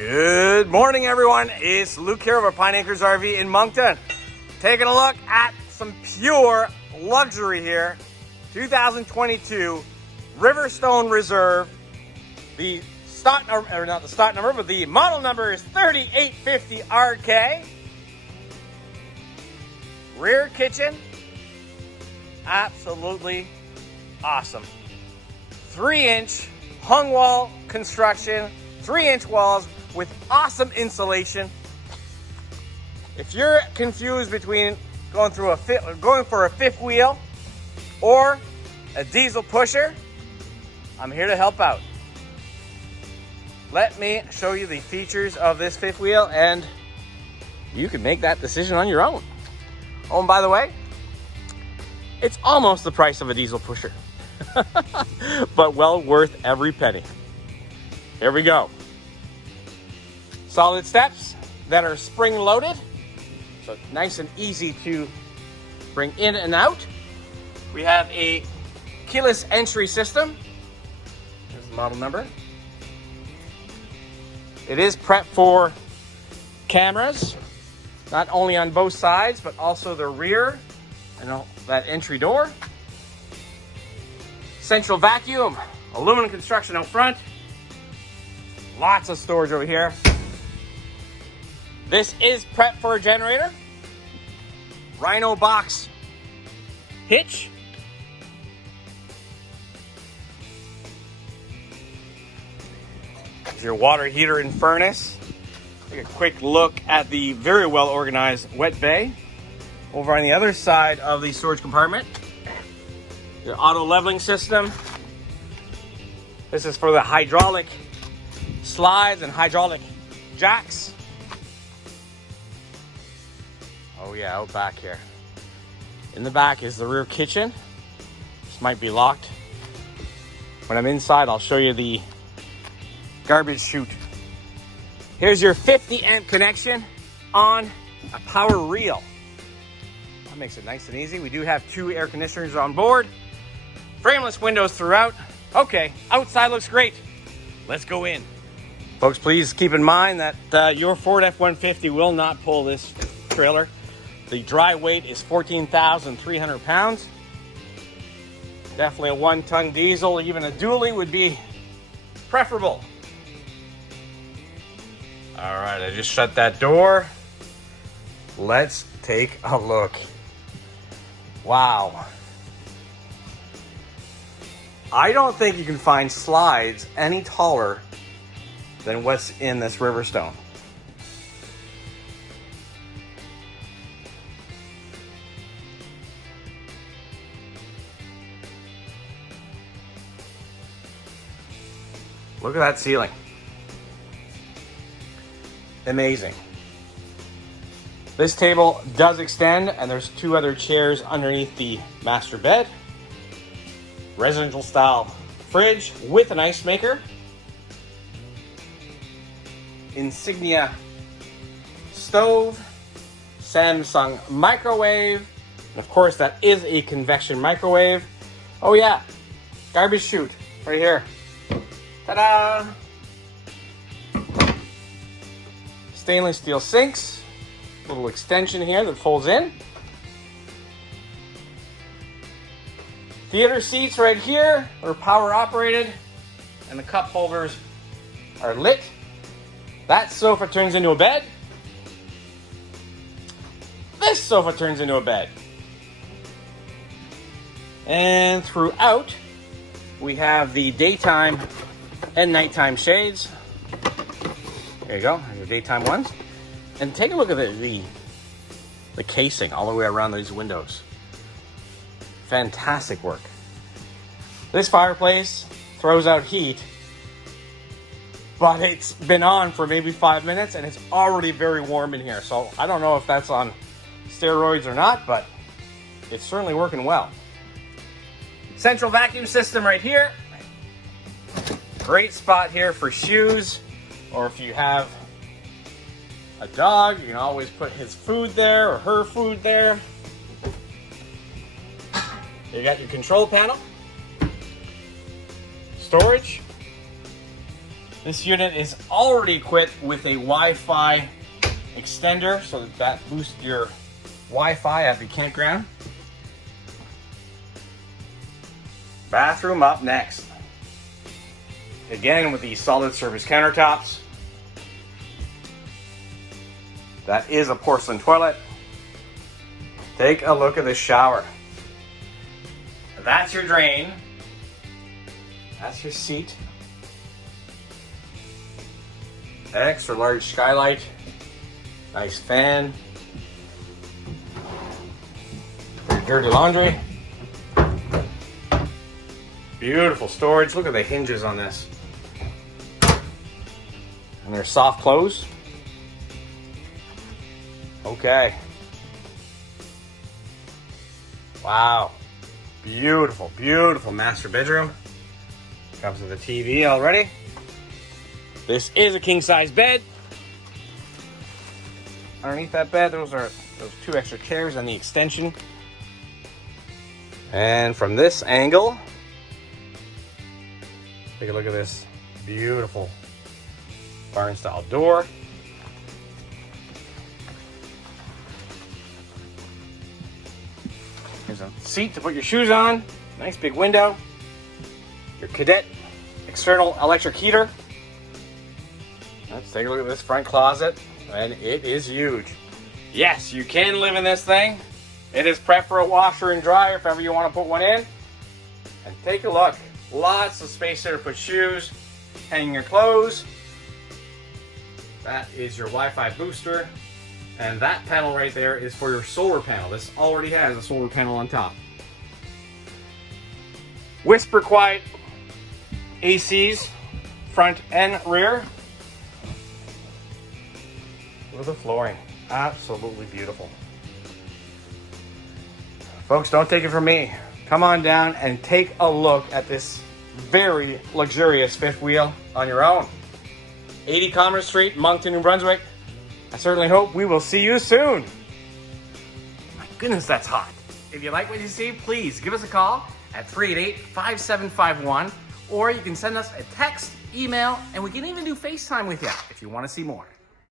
Good morning, everyone. It's Luke here over Pine Acres RV in Moncton. Taking a look at some pure luxury here. 2022 RiverStone Reserve. The stock number, or not the stock number, but the model number is 3850RK. Rear kitchen. Absolutely awesome. 3-inch hung wall construction. 3-inch walls with awesome insulation. If you're confused between going for a fifth wheel or a diesel pusher, I'm here to help out. Let me show you the features of this fifth wheel and you can make that decision on your own. Oh, and by the way, it's almost the price of a diesel pusher, but well worth every penny. Here we go. Solid steps that are spring loaded, so nice and easy to bring in and out. We have a keyless entry system. Here's the model number. It is prepped for cameras, not only on both sides, but also the rear and that entry door. Central vacuum, aluminum construction out front. Lots of storage over here. This is prepped for a generator. Rhino box hitch. Your water heater and furnace. Take a quick look at the very well organized wet bay. Over on the other side of the storage compartment, your auto leveling system. This is for the hydraulic slides and hydraulic jacks. Oh yeah, out back here. In the back is the rear kitchen. This might be locked. When I'm inside, I'll show you the garbage chute. Here's your 50 amp connection on a power reel. That makes it nice and easy. We do have 2 air conditioners on board. Frameless windows throughout. Okay, outside looks great. Let's go in. Folks, please keep in mind that your Ford F-150 will not pull this trailer. The dry weight is 14,300 pounds. Definitely a 1-ton diesel, even a dually would be preferable. All right, I just shut that door. Let's take a look. Wow. I don't think you can find slides any taller than what's in this RiverStone. Look at that ceiling. Amazing. This table does extend and there's 2 other chairs underneath the master bed. Residential style fridge with an ice maker. Insignia stove. Samsung microwave. And of course that is a convection microwave. Oh yeah, garbage chute right here. Ta-da! Stainless steel sinks. Little extension here that folds in. Theater seats right here are power operated. And the cup holders are lit. That sofa turns into a bed. This sofa turns into a bed. And throughout, we have the daytime and nighttime shades. There you go, your daytime ones. And take a look at the casing all the way around these windows. Fantastic work. This fireplace throws out heat, but it's been on for maybe 5 minutes and it's already very warm in here. So I don't know if that's on steroids or not, but it's certainly working well. Central vacuum system right here. Great spot here for shoes, or if you have a dog, you can always put his food there or her food there. You got your control panel, storage, This unit is already equipped with a Wi-Fi extender, so that boosts your Wi-Fi at the campground. Bathroom up next. Again with the solid surface countertops. That is a porcelain toilet. Take a look at this shower. That's your drain. That's your seat. Extra large skylight. Nice fan. For your dirty laundry. Beautiful storage. Look at the hinges on this. And they're soft close. Okay. Wow. Beautiful, beautiful master bedroom. Comes with a TV already. This is a king size bed. Underneath that bed, those two extra chairs and the extension. And from this angle, take a look at this beautiful barn style door. There's a seat to put your shoes on. Nice big window. Your cadet external electric heater. Let's take a look at this front closet. And it is huge. Yes, you can live in this thing. It is prepped for a washer and dryer if ever you want to put one in. And take a look. Lots of space there to put shoes, hang your clothes. That is your Wi-Fi booster. And that panel right there is for your solar panel. This already has a solar panel on top. Whisper quiet ACs, front and rear. Look at the flooring. Absolutely beautiful. Folks, don't take it from me. Come on down and take a look at this very luxurious fifth wheel on your own. 80 Commerce Street, Moncton, New Brunswick. I certainly hope we will see you soon. My goodness, that's hot. If you like what you see, please give us a call at 388-5751, or you can send us a text, email, and we can even do FaceTime with you if you want to see more.